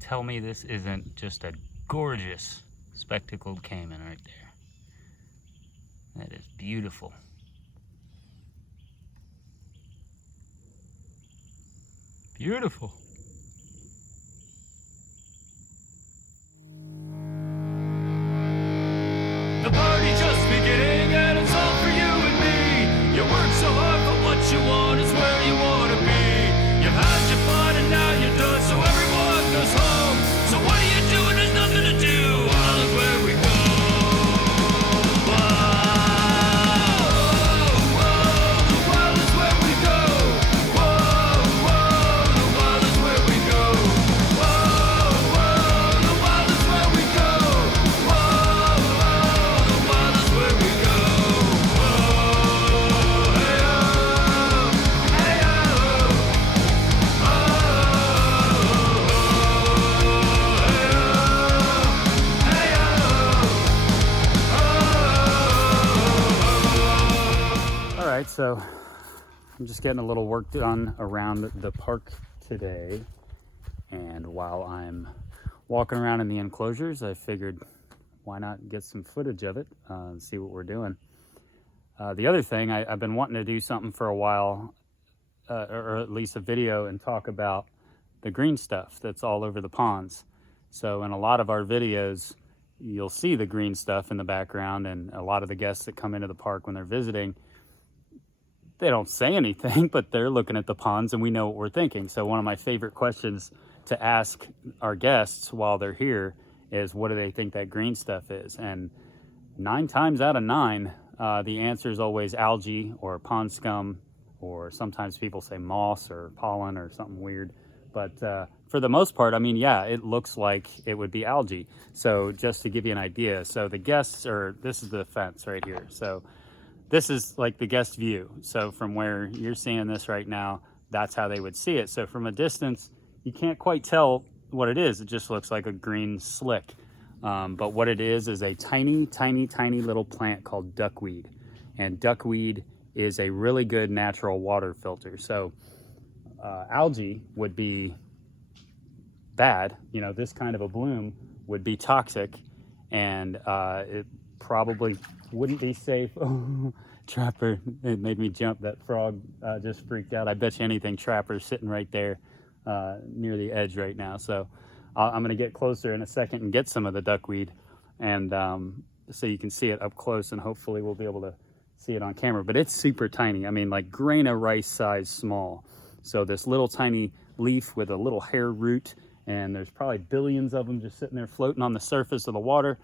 tell me this isn't just a gorgeous spectacled caiman right there. That is beautiful. Beautiful. The party just beginning and it's all for you and me. You work so hard for what you want, it's where you want to be. You've had your fun and now you're done, so everyone goes home. So what are you doing? There's nothing to do. Well, is where we go. So I'm just getting a little work done around the park today, and while I'm walking around in the enclosures, I figured why not get some footage of it and see what we're doing. The other thing, I've been wanting to do something for a while, or at least a video, and talk about the green stuff that's all over the ponds. So in a lot of our videos, you'll see the green stuff in the background, and a lot of the guests that come into the park when they're visiting, they don't say anything, but they're looking at the ponds and we know what we're thinking. So one of my favorite questions to ask our guests while they're here is, what do they think that green stuff is? And 9 times out of 9, the answer is always algae or pond scum, or sometimes people say moss or pollen or something weird. But for the most part, I mean, yeah, it looks like it would be algae. So just to give you an idea, so the guests are, this is the fence right here. So this is like the guest view. So from where you're seeing this right now, that's how they would see it. So from a distance, you can't quite tell what it is. It just looks like a green slick. But what it is a tiny, tiny, tiny little plant called duckweed. And duckweed is a really good natural water filter. So algae would be bad. You know, this kind of a bloom would be toxic, and it probably wouldn't be safe. Oh, Trapper, it made me jump. That frog just freaked out. I bet you anything Trapper's sitting right there near the edge right now. So I'm gonna get closer in a second and get some of the duckweed, and so you can see it up close, and hopefully we'll be able to see it on camera. But it's super tiny. I mean, like grain of rice size small. So this little tiny leaf with a little hair root, and there's probably billions of them just sitting there floating on the surface of the water,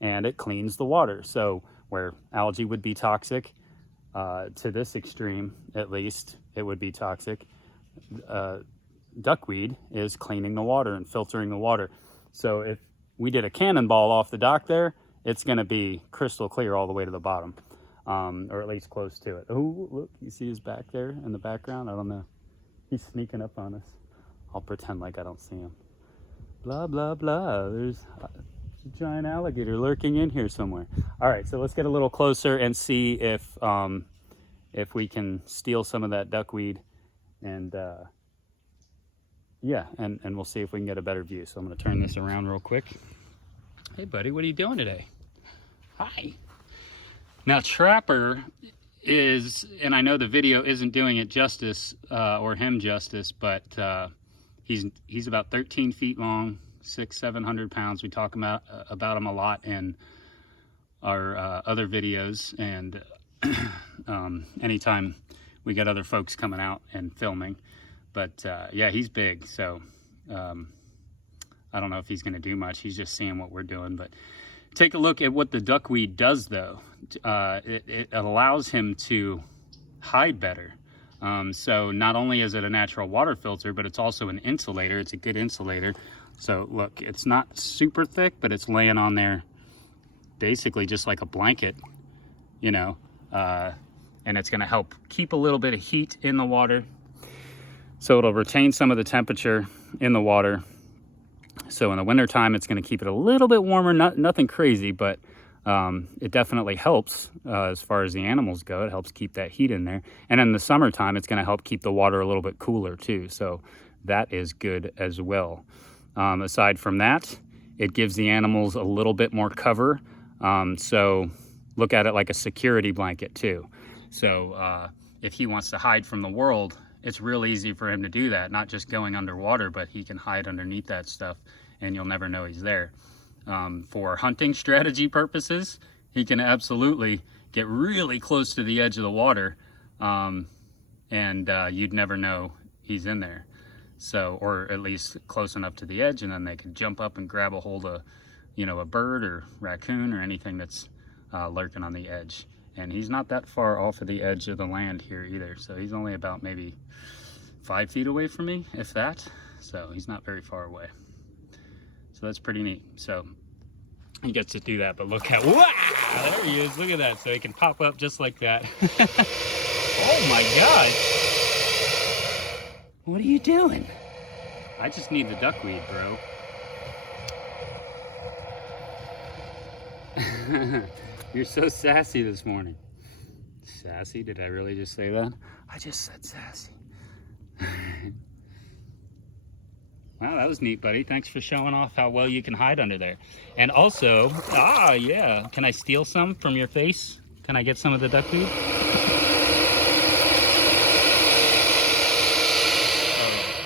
and it cleans the water. So where algae would be toxic, to this extreme at least, it would be toxic. Duckweed is cleaning the water and filtering the water. So if we did a cannonball off the dock there, it's going to be crystal clear all the way to the bottom, or at least close to it. Oh, look, you see his back there in the background? I don't know. He's sneaking up on us. I'll pretend like I don't see him. Blah, blah, blah. There's a giant alligator lurking in here somewhere. All right, so let's get a little closer and see if we can steal some of that duckweed, and yeah, and we'll see if we can get a better view. So I'm going to turn this around real quick. Hey, buddy, what are you doing today? Hi. Now, Trapper is, and I know the video isn't doing it justice, or him justice, but he's about 13 feet long, 600-700 pounds. We talk about him a lot in our other videos, and anytime we get other folks coming out and filming. But yeah, he's big, so I don't know if he's going to do much. He's just seeing what we're doing. But take a look at what the duckweed does, though. It allows him to hide better. So not only is it a natural water filter, but it's also an insulator. It's a good insulator. So look, it's not super thick, but it's laying on there basically just like a blanket, you know, and it's going to help keep a little bit of heat in the water. So it'll retain some of the temperature in the water. So in the wintertime, it's going to keep it a little bit warmer, nothing crazy, but it definitely helps as far as the animals go. It helps keep that heat in there. And in the summertime, it's going to help keep the water a little bit cooler too. So that is good as well. Aside from that, it gives the animals a little bit more cover. So look at it like a security blanket too. So if he wants to hide from the world, it's real easy for him to do that, not just going underwater, but he can hide underneath that stuff and you'll never know he's there. For hunting strategy purposes, he can absolutely get really close to the edge of the water, and you'd never know he's in there. So, or at least close enough to the edge, and then they can jump up and grab a hold of, you know, a bird or raccoon or anything that's lurking on the edge. And he's not that far off of the edge of the land here either. So he's only about maybe 5 feet away from me, if that. So he's not very far away. So that's pretty neat. So he gets to do that, but look at, wow, there he is. Look at that. So he can pop up just like that. Oh my God. What are you doing? I just need the duckweed, bro. You're so sassy this morning. Sassy? Did I really just say that? I just said sassy. Wow, that was neat, buddy. Thanks for showing off how well you can hide under there. And also, yeah, can I steal some from your face? Can I get some of the duckweed?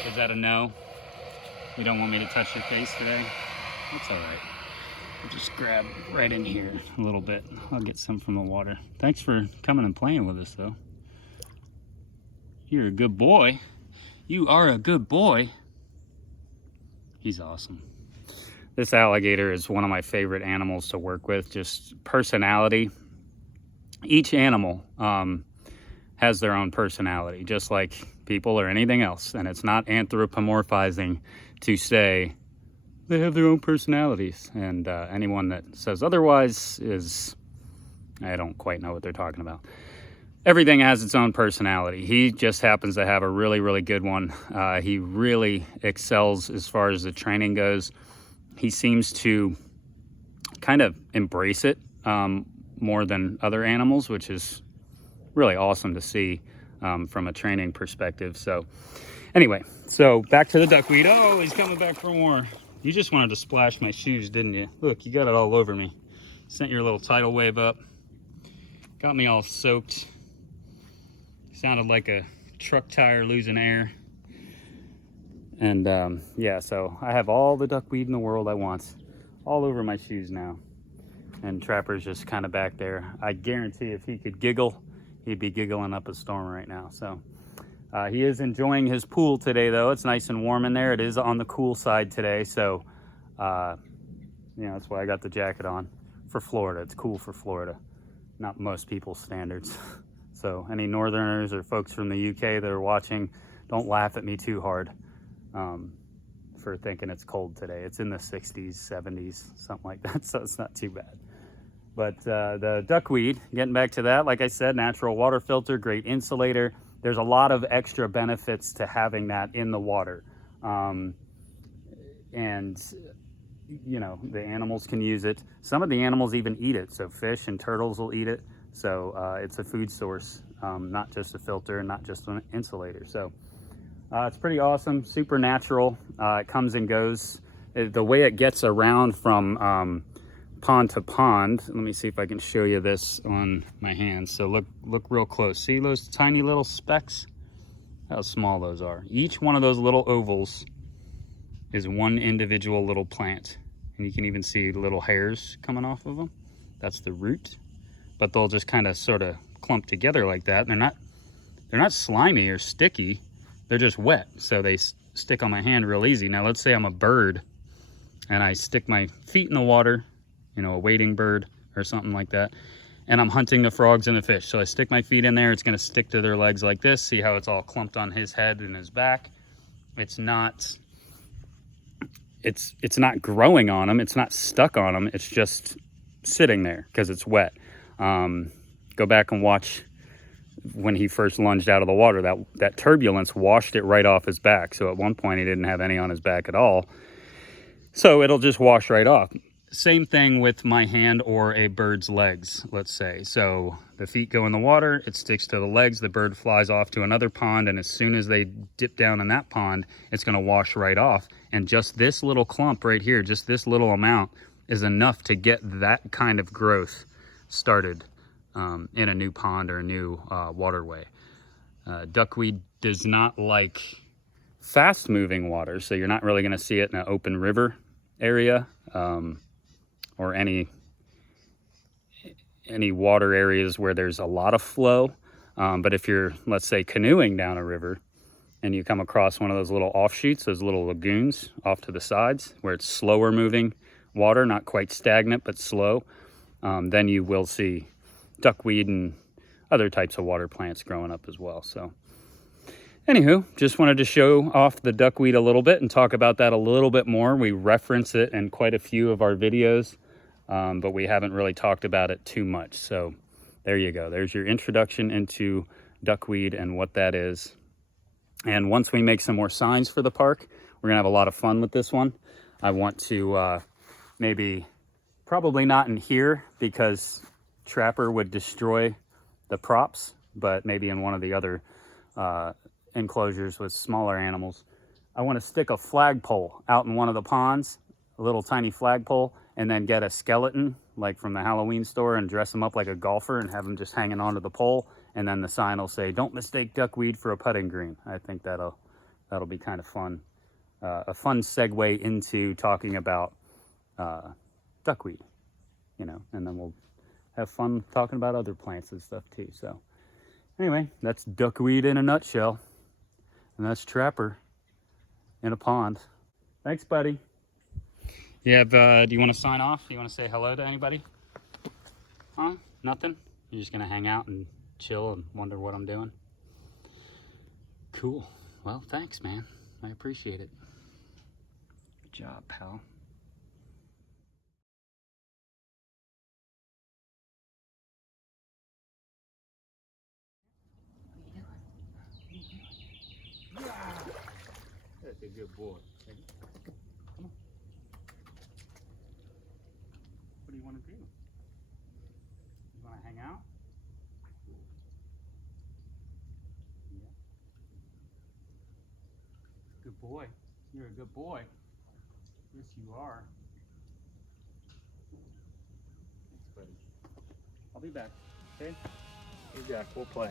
Is that a no? You don't want me to touch your face today? That's all right. I'll just grab right in here a little bit. I'll get some from the water. Thanks for coming and playing with us, though. You're a good boy. You are a good boy. He's awesome. This alligator is one of my favorite animals to work with. Just personality. Each animal has their own personality, just like people or anything else. And it's not anthropomorphizing to say they have their own personalities. And anyone that says otherwise is, I don't quite know what they're talking about. Everything has its own personality. He just happens to have a really, really good one. He really excels as far as the training goes. He seems to kind of embrace it more than other animals, which is really awesome to see from a training perspective. So anyway, so back to the duckweed. Oh, he's coming back for more. You just wanted to splash my shoes, didn't you? Look, you got it all over me. Sent your little tidal wave up. Got me all soaked. Sounded like a truck tire losing air. And yeah, so I have all the duckweed in the world I want all over my shoes now. And Trapper's just kind of back there. I guarantee if he could giggle, he'd be giggling up a storm right now. So he is enjoying his pool today, though. It's nice and warm in there. It is on the cool side today. So, you know, that's why I got the jacket on for Florida. It's cool for Florida, not most people's standards. So any northerners or folks from the UK that are watching, don't laugh at me too hard for thinking it's cold today. It's in the 60s, 70s, something like that, so it's not too bad. But the duckweed, getting back to that, like I said, natural water filter, great insulator. There's a lot of extra benefits to having that in the water. And, you know, the animals can use it. Some of the animals even eat it, so fish and turtles will eat it. So it's a food source, not just a filter, not just an insulator. So it's pretty awesome, super natural. It comes and goes. The way it gets around from pond to pond, let me see if I can show you this on my hands. So look real close. See those tiny little specks? How small those are. Each one of those little ovals is one individual little plant. And you can even see little hairs coming off of them. That's the root. But they'll just kind of sort of clump together like that. They're not slimy or sticky. They're just wet, so they stick on my hand real easy. Now let's say I'm a bird and I stick my feet in the water, you know, a wading bird or something like that, and I'm hunting the frogs and the fish. So I stick my feet in there, it's gonna stick to their legs like this. See how it's all clumped on his head and his back? It's not growing on them, it's not stuck on them, it's just sitting there because it's wet. Go back and watch when he first lunged out of the water. That turbulence washed it right off his back. So at one point he didn't have any on his back at all. So it'll just wash right off. same thing with my hand or a bird's legs, let's say. So the feet go in the water, it sticks to the legs, the bird flies off to another pond, and as soon as they dip down in that pond, it's gonna wash right off. And just this little clump right here, just this little amount is enough to get that kind of growth started in a new pond or a new waterway. Duckweed does not like fast moving water, so you're not really gonna see it in an open river area. Or any water areas where there's a lot of flow. But if you're, let's say, canoeing down a river and you come across one of those little offshoots, those little lagoons off to the sides where it's slower moving water, not quite stagnant, but slow, then you will see duckweed and other types of water plants growing up as well. So anywho, just wanted to show off the duckweed a little bit and talk about that a little bit more. We reference it in quite a few of our videos, but we haven't really talked about it too much. So there you go. There's your introduction into duckweed and what that is. And once we make some more signs for the park, we're gonna have a lot of fun with this one. I want to probably not in here because Trapper would destroy the props, but maybe in one of the other enclosures with smaller animals. I want to stick a flagpole out in one of the ponds, a little tiny flagpole, and then get a skeleton like from the Halloween store and dress him up like a golfer and have him just hanging onto the pole, and then the sign will say, "Don't mistake duckweed for a putting green." I think that'll be kind of fun. A fun segue into talking about duckweed, you know, and then we'll have fun talking about other plants and stuff too. So anyway, that's duckweed in a nutshell. And that's Trapper in a pond. Thanks, buddy. Yeah, do you want to sign off? Do you want to say hello to anybody? Huh? Nothing? You're just going to hang out and chill and wonder what I'm doing? Cool. Well, thanks, man. I appreciate it. Good job, pal. That's a good boy. Come on. What do you want to do? You want to hang out? Yeah. Good boy. You're a good boy. Yes, you are. Thanks, buddy. I'll be back. Okay? Be back. We'll play.